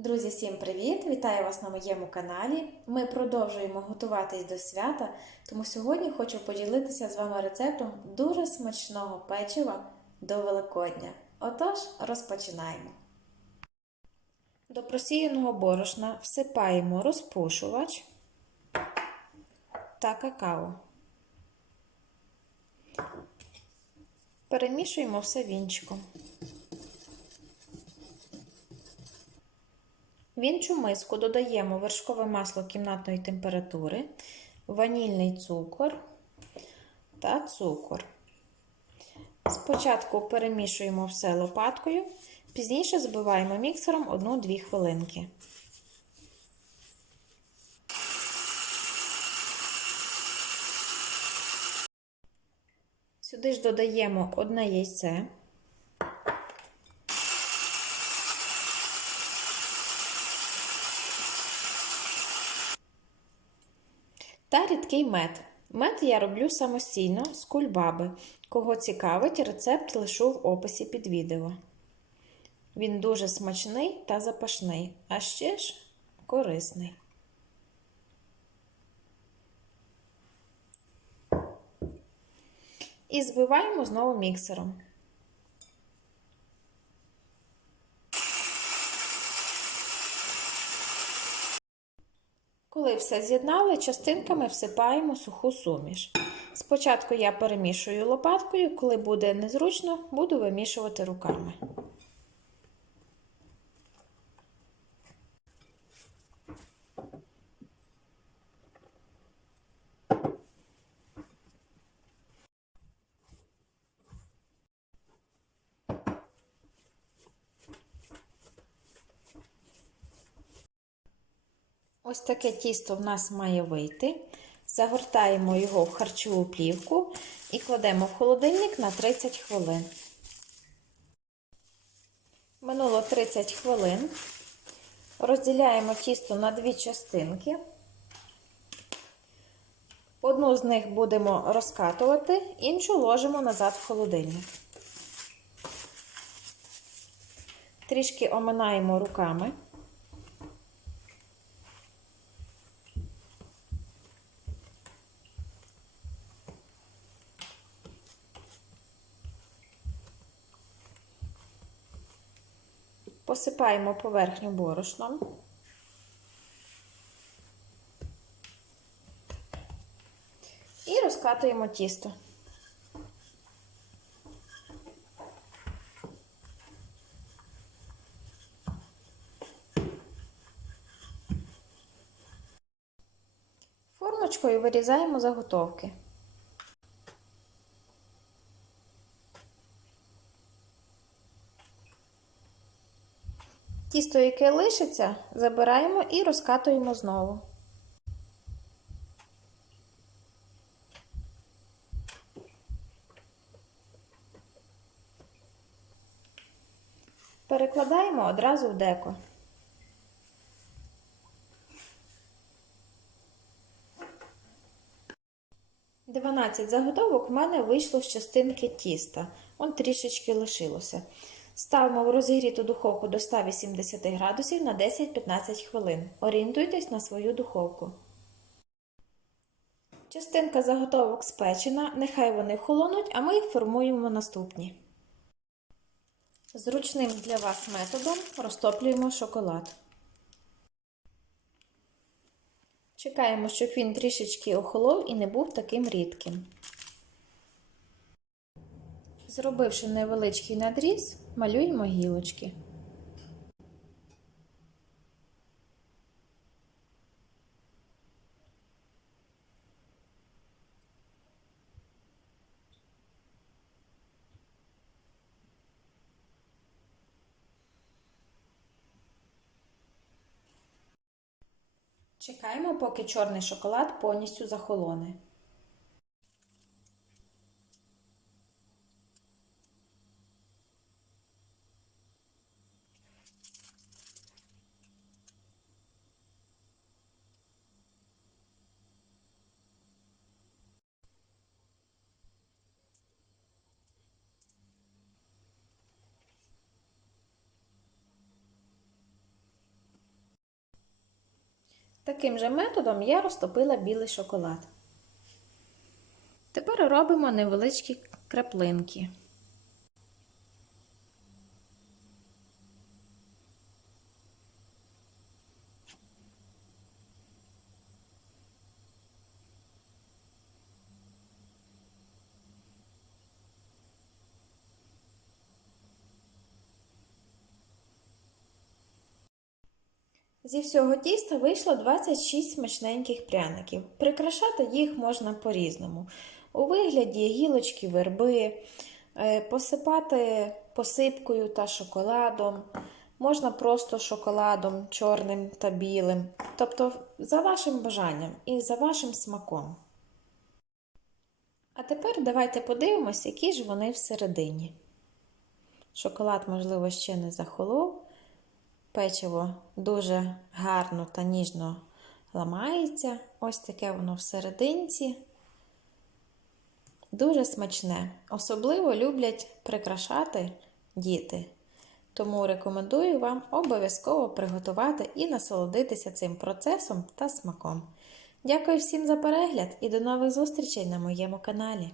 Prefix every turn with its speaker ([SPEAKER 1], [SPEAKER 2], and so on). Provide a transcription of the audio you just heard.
[SPEAKER 1] Друзі, всім привіт! Вітаю вас на моєму каналі. Ми продовжуємо готуватись до свята, тому сьогодні хочу поділитися з вами рецептом дуже смачного печива до Великодня. Отож, розпочинаємо. До просіяного борошна всипаємо розпушувач та какао. Перемішуємо все вінчиком. В іншу миску додаємо вершкове масло кімнатної температури, ванільний цукор та цукор. Спочатку перемішуємо все лопаткою, пізніше збиваємо міксером 1-2 хвилинки. Сюди ж додаємо одне яйце. Та рідкий мед. Мед я роблю самостійно з кульбаби. Кого цікавить, рецепт лишу в описі під відео. Він дуже смачний та запашний, а ще ж корисний. І збиваємо знову міксером. Коли все з'єднали, частинками всипаємо суху суміш. Спочатку я перемішую лопаткою, коли буде незручно, буду вимішувати руками. Ось таке тісто в нас має вийти. Загортаємо його в харчову плівку і кладемо в холодильник на 30 хвилин. Минуло 30 хвилин. Розділяємо тісто на дві частинки. Одну з них будемо розкатувати, іншу ложимо назад в холодильник. Трішки оминаємо руками. Посипаємо поверхню борошном. І розкатуємо тісто. Формочкою вирізаємо заготовки. Тісто, яке лишиться, забираємо і розкатуємо знову. Перекладаємо одразу в деко. Дванадцять заготовок в мене вийшло з частинки тіста. Он трішечки лишилося. Ставимо в розігріту духовку до 180 градусів на 10-15 хвилин. Орієнтуйтесь на свою духовку. Частинка заготовок спечена, нехай вони холонуть, а ми їх формуємо наступні. Зручним для вас методом розтоплюємо шоколад. Чекаємо, щоб він трішечки охолов і не був таким рідким. Зробивши невеличкий надріз, малюємо гілочки. Чекаємо, поки чорний шоколад повністю захолоне. Таким же методом я розтопила білий шоколад. Тепер робимо невеличкі краплинки. Зі всього тіста вийшло 26 смачненьких пряників. Прикрашати їх можна по-різному. У вигляді гілочки верби, е, посипати посипкою та шоколадом, можна просто шоколадом чорним та білим. Тобто за вашим бажанням і за вашим смаком. А тепер давайте подивимось, які ж вони всередині. Шоколад, можливо, ще не захолов. Печиво дуже гарно та ніжно ламається. Ось таке воно всерединці. Дуже смачне. Особливо люблять прикрашати діти. Тому рекомендую вам обов'язково приготувати і насолодитися цим процесом та смаком. Дякую всім за перегляд і до нових зустрічей на моєму каналі.